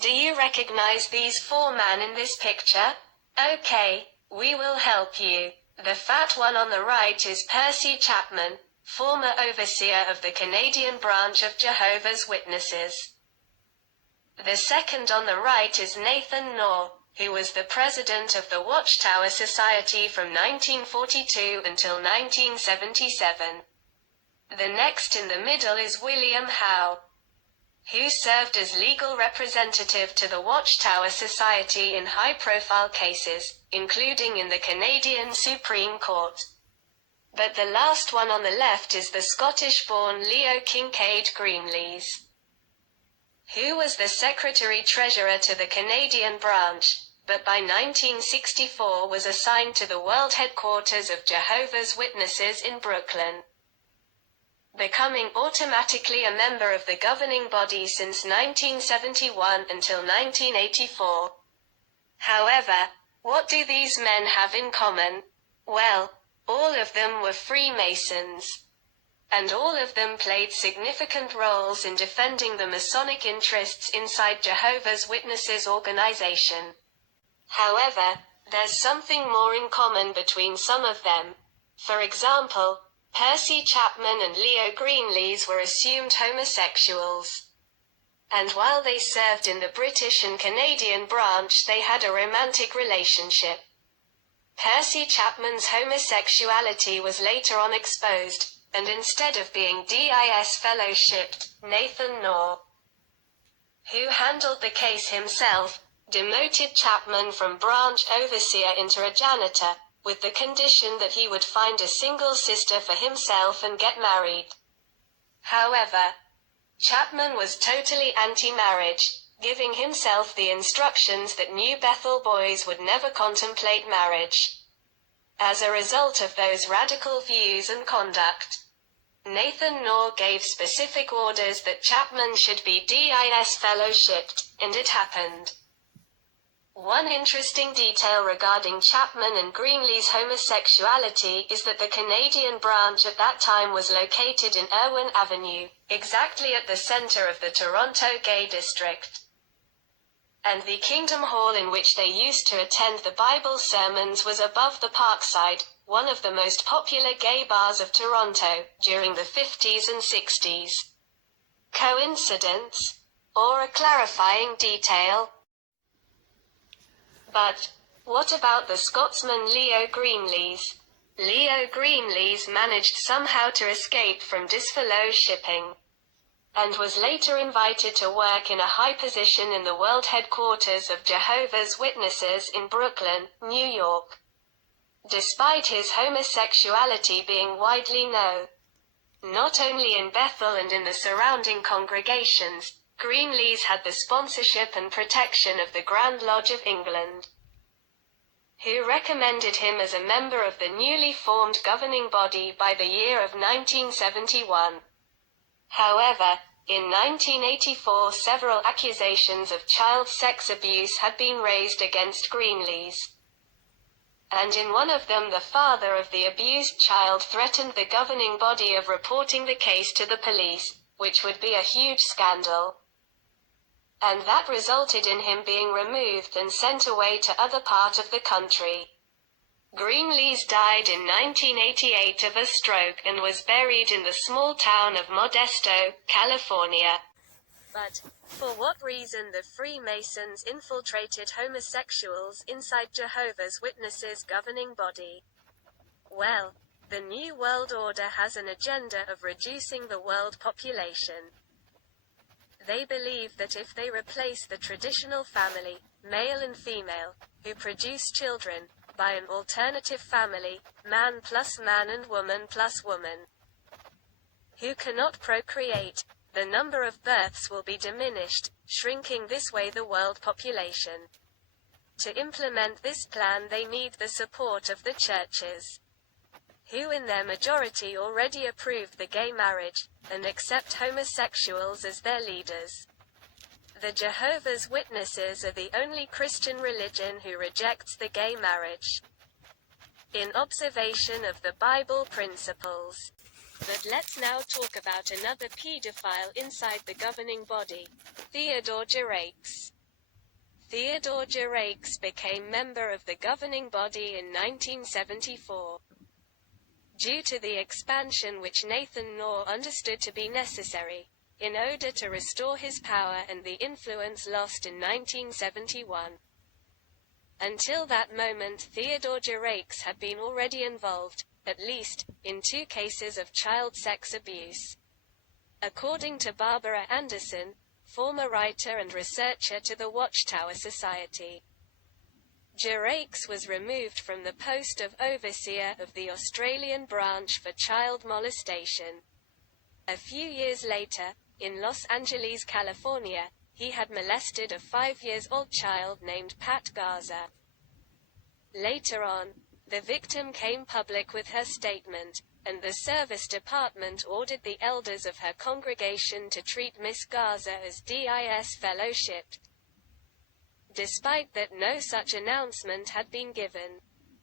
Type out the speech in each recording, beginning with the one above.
Do you recognize these four men in this picture? Okay, we will help you. The fat one on the right is Percy Chapman, former overseer of the Canadian branch of Jehovah's Witnesses. The second on the right is Nathan Knorr, who was the president of the Watchtower Society from 1942 until 1977. The next in the middle is William Howe, who served as legal representative to the Watchtower Society in high-profile cases, including in the Canadian Supreme Court. But the last one on the left is the Scottish-born Leo Kincaid Greenlees, who was the Secretary-Treasurer to the Canadian branch, but by 1964 was assigned to the world headquarters of Jehovah's Witnesses in Brooklyn, becoming automatically a member of the governing body since 1971 until 1984. However, what do these men have in common? Well, all of them were Freemasons, and all of them played significant roles in defending the Masonic interests inside Jehovah's Witnesses organization. However, there's something more in common between some of them. For example, Percy Chapman and Leo Greenlees were assumed homosexuals. And while they served in the British and Canadian branch, they had a romantic relationship. Percy Chapman's homosexuality was later on exposed, and instead of being DIS fellowshipped, Nathan Knorr, who handled the case himself, demoted Chapman from branch overseer into a janitor, with the condition that he would find a single sister for himself and get married. However, Chapman was totally anti-marriage, giving himself the instructions that New Bethel boys would never contemplate marriage. As a result of those radical views and conduct, Nathan Knorr gave specific orders that Chapman should be DIS fellowshipped, and it happened. One interesting detail regarding Chapman and Greenlees' homosexuality is that the Canadian branch at that time was located in Irwin Avenue, exactly at the center of the Toronto Gay District. And the Kingdom Hall in which they used to attend the Bible sermons was above the Parkside, one of the most popular gay bars of Toronto, during the 50s and 60s. Coincidence? Or a clarifying detail? But what about the Scotsman Leo Greenlees? Leo Greenlees managed somehow to escape from disfellowshipping, and was later invited to work in a high position in the world headquarters of Jehovah's Witnesses in Brooklyn, New York. Despite his homosexuality being widely known, not only in Bethel and in the surrounding congregations, Greenlees had the sponsorship and protection of the Grand Lodge of England, who recommended him as a member of the newly formed governing body by the year of 1971. However, in 1984 several accusations of child sex abuse had been raised against Greenlees, and in one of them the father of the abused child threatened the governing body of reporting the case to the police, which would be a huge scandal. And that resulted in him being removed and sent away to other part of the country. Greenlees died in 1988 of a stroke and was buried in the small town of Modesto, California. But, for what reason the Freemasons infiltrated homosexuals inside Jehovah's Witnesses' governing body? Well, the New World Order has an agenda of reducing the world population. They believe that if they replace the traditional family, male and female, who produce children, by an alternative family, man plus man and woman plus woman, who cannot procreate, the number of births will be diminished, shrinking this way the world population. To implement this plan they need the support of the churches, who in their majority already approve the gay marriage, and accept homosexuals as their leaders. The Jehovah's Witnesses are the only Christian religion who rejects the gay marriage, in observation of the Bible principles. But let's now talk about another pedophile inside the governing body, Theodore Gerax. Theodore Geraix became member of the governing body in 1974. Due to the expansion which Nathan Knorr understood to be necessary, in order to restore his power and the influence lost in 1971. Until that moment Theodore Geraix had been already involved, at least, in 2 cases of child sex abuse. According to Barbara Anderson, former writer and researcher to the Watchtower Society, Geraix was removed from the post of overseer of the Australian branch for child molestation. A few years later, in Los Angeles, California, he had molested a 5-year-old child named Pat Garza. Later on, the victim came public with her statement, and the service department ordered the elders of her congregation to treat Miss Garza as DIS fellowshipped. Despite that no such announcement had been given.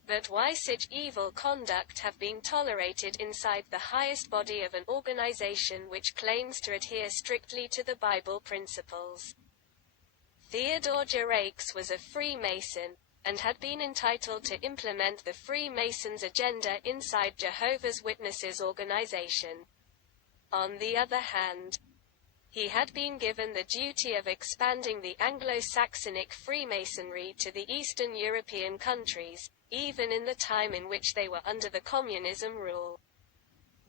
But why such evil conduct have been tolerated inside the highest body of an organization which claims to adhere strictly to the Bible principles? Theodore Geraix was a Freemason, and had been entitled to implement the Freemasons' agenda inside Jehovah's Witnesses organization. On the other hand, he had been given the duty of expanding the Anglo-Saxonic Freemasonry to the Eastern European countries, even in the time in which they were under the communism rule.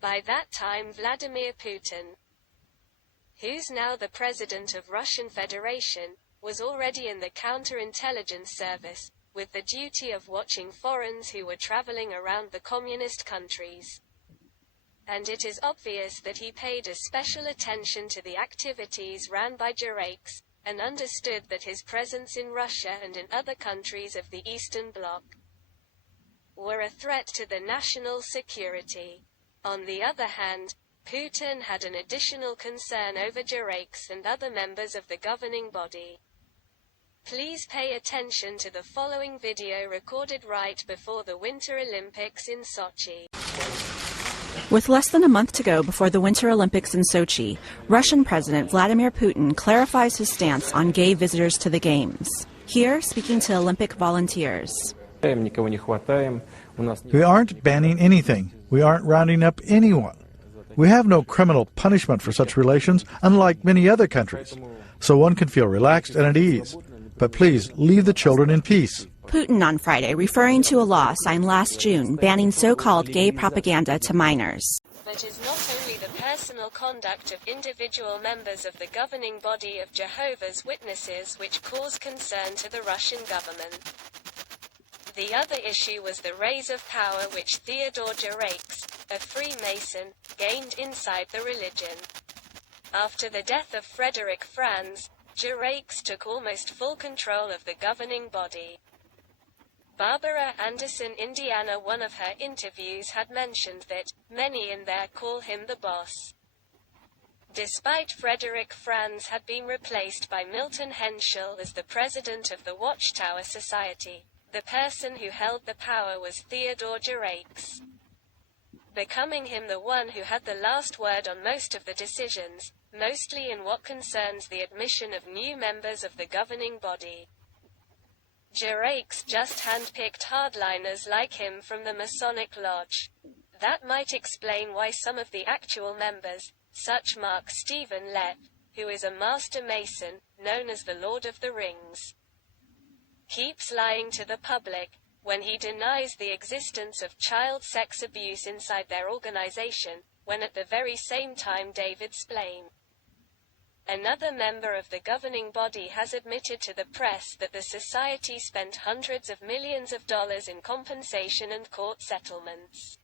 By that time Vladimir Putin, who's now the president of Russian Federation, was already in the counterintelligence service, with the duty of watching foreigners who were traveling around the communist countries. And it is obvious that he paid a special attention to the activities ran by Geraix, and understood that his presence in Russia and in other countries of the Eastern Bloc were a threat to the national security. On the other hand, Putin had an additional concern over Geraix and other members of the governing body. Please pay attention to the following video recorded right before the Winter Olympics in Sochi. With less than a month to go before the Winter Olympics in Sochi, Russian President Vladimir Putin clarifies his stance on gay visitors to the Games. Here, speaking to Olympic volunteers. We aren't banning anything. We aren't rounding up anyone. We have no criminal punishment for such relations, unlike many other countries. So one can feel relaxed and at ease. But please, leave the children in peace. Putin on Friday referring to a law signed last June banning so-called gay propaganda to minors. But is not only the personal conduct of individual members of the governing body of Jehovah's Witnesses which caused concern to the Russian government. The other issue was the rise of power which Theodore Geraix, a Freemason, gained inside the religion. After the death of Frederick Franz, Geraix took almost full control of the governing body. Barbara Anderson, Indiana, one of her interviews had mentioned that many in there call him the boss. Despite Frederick Franz had been replaced by Milton Henschel as the president of the Watchtower Society, the person who held the power was Theodore Geraix, becoming him the one who had the last word on most of the decisions, mostly in what concerns the admission of new members of the governing body. Geraix just handpicked hardliners like him from the Masonic Lodge. That might explain why some of the actual members, such Mark Stephen Lepp, who is a master mason, known as the Lord of the Rings, keeps lying to the public, when he denies the existence of child sex abuse inside their organization, when at the very same time David Splane, another member of the governing body, has admitted to the press that the society spent hundreds of millions of dollars in compensation and court settlements.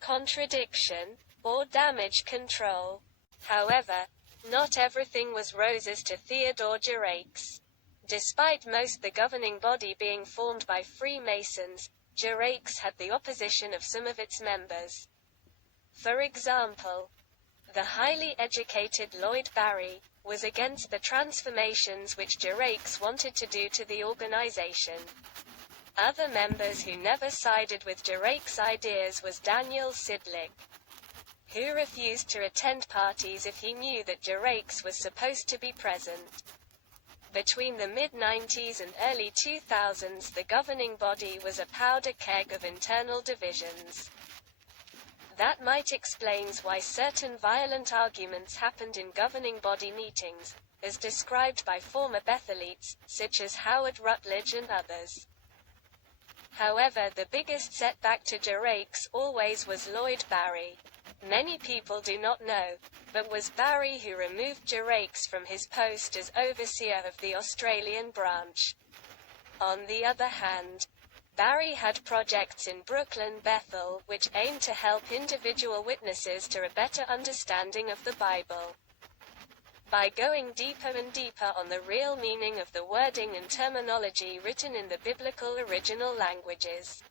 Contradiction, or damage control. However, not everything was roses to Theodore Geraix. Despite most the governing body being formed by Freemasons, Geraix had the opposition of some of its members. For example, the highly educated Lloyd Barry was against the transformations which Geraix wanted to do to the organization. Other members who never sided with Geraix's ideas was Daniel Sidlick, who refused to attend parties if he knew that Geraix was supposed to be present. Between the mid-90s and early 2000s, the governing body was a powder keg of internal divisions. That might explains why certain violent arguments happened in governing body meetings, as described by former Bethelites, such as Howard Rutledge and others. However, the biggest setback to Jeraix always was Lloyd Barry. Many people do not know, but was Barry who removed Jeraix from his post as overseer of the Australian branch. On the other hand, Barry had projects in Brooklyn, Bethel, which aimed to help individual witnesses to a better understanding of the Bible. By going deeper and deeper on the real meaning of the wording and terminology written in the biblical original languages.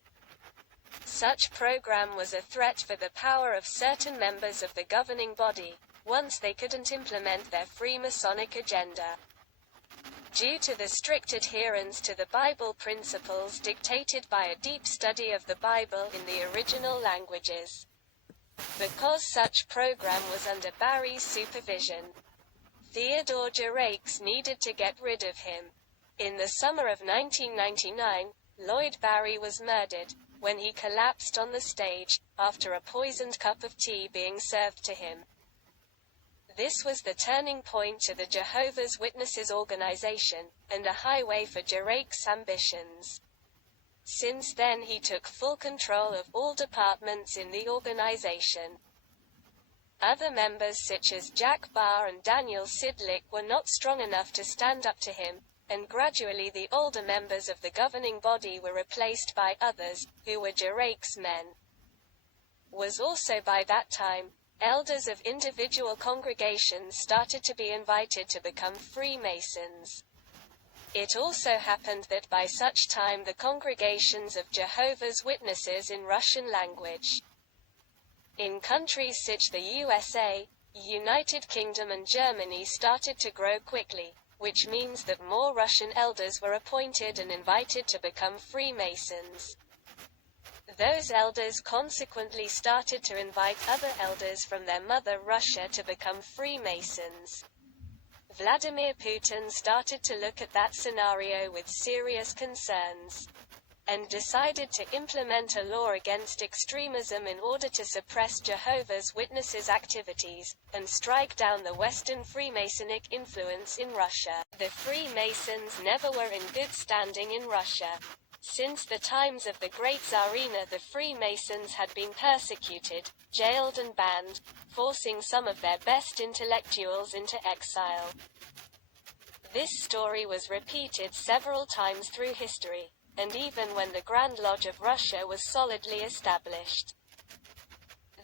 Such program was a threat for the power of certain members of the governing body, once they couldn't implement their Freemasonic agenda. Due to the strict adherence to the Bible principles dictated by a deep study of the Bible in the original languages. Because such program was under Barry's supervision, Theodore Jeraix needed to get rid of him. In the summer of 1999, Lloyd Barry was murdered, when he collapsed on the stage, after a poisoned cup of tea being served to him. This was the turning point to the Jehovah's Witnesses organization, and a highway for Jeraix's ambitions. Since then he took full control of all departments in the organization. Other members such as Jack Barr and Daniel Sidlick were not strong enough to stand up to him, and gradually the older members of the governing body were replaced by others, who were Jeraix's men. Was also by that time, elders of individual congregations started to be invited to become Freemasons. It also happened that by such time the congregations of Jehovah's Witnesses in Russian language in countries such the USA, United Kingdom and Germany started to grow quickly, which means that more Russian elders were appointed and invited to become Freemasons. Those elders consequently started to invite other elders from their mother Russia to become Freemasons. Vladimir Putin started to look at that scenario with serious concerns, and decided to implement a law against extremism in order to suppress Jehovah's Witnesses' activities, and strike down the Western Freemasonic influence in Russia. The Freemasons never were in good standing in Russia. Since the times of the Great Tsarina, the Freemasons had been persecuted, jailed and banned, forcing some of their best intellectuals into exile. This story was repeated several times through history, and even when the Grand Lodge of Russia was solidly established.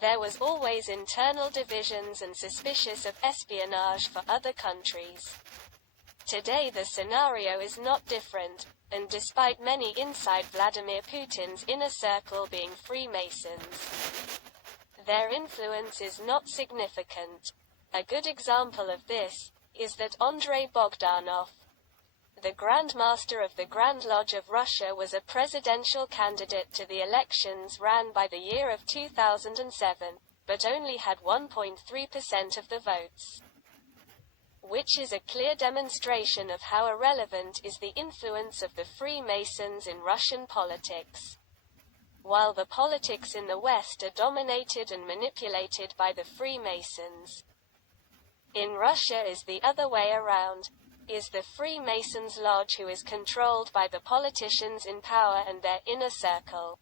There was always internal divisions and suspicion of espionage for other countries. Today the scenario is not different, and despite many inside Vladimir Putin's inner circle being Freemasons, their influence is not significant. A good example of this is that Andrei Bogdanov, the Grand Master of the Grand Lodge of Russia, was a presidential candidate to the elections ran by the year of 2007, but only had 1.3% of the votes. Which is a clear demonstration of how irrelevant is the influence of the Freemasons in Russian politics. While the politics in the West are dominated and manipulated by the Freemasons, in Russia is the other way around. Is the Freemasons' lodge who is controlled by the politicians in power and their inner circle.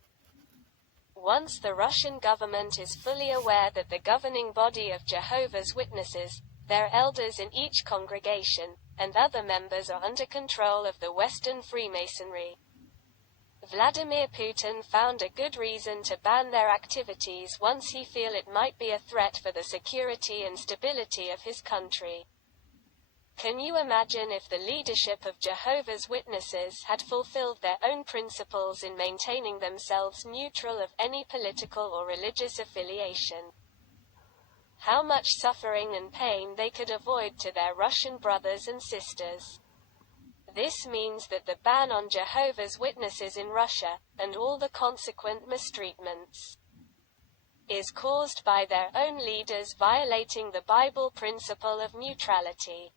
Once the Russian government is fully aware that the governing body of Jehovah's Witnesses, their elders in each congregation, and other members are under control of the Western Freemasonry, Vladimir Putin found a good reason to ban their activities once he feel it might be a threat for the security and stability of his country. Can you imagine if the leadership of Jehovah's Witnesses had fulfilled their own principles in maintaining themselves neutral of any political or religious affiliation? How much suffering and pain they could avoid to their Russian brothers and sisters. This means that the ban on Jehovah's Witnesses in Russia, and all the consequent mistreatments, is caused by their own leaders violating the Bible principle of neutrality.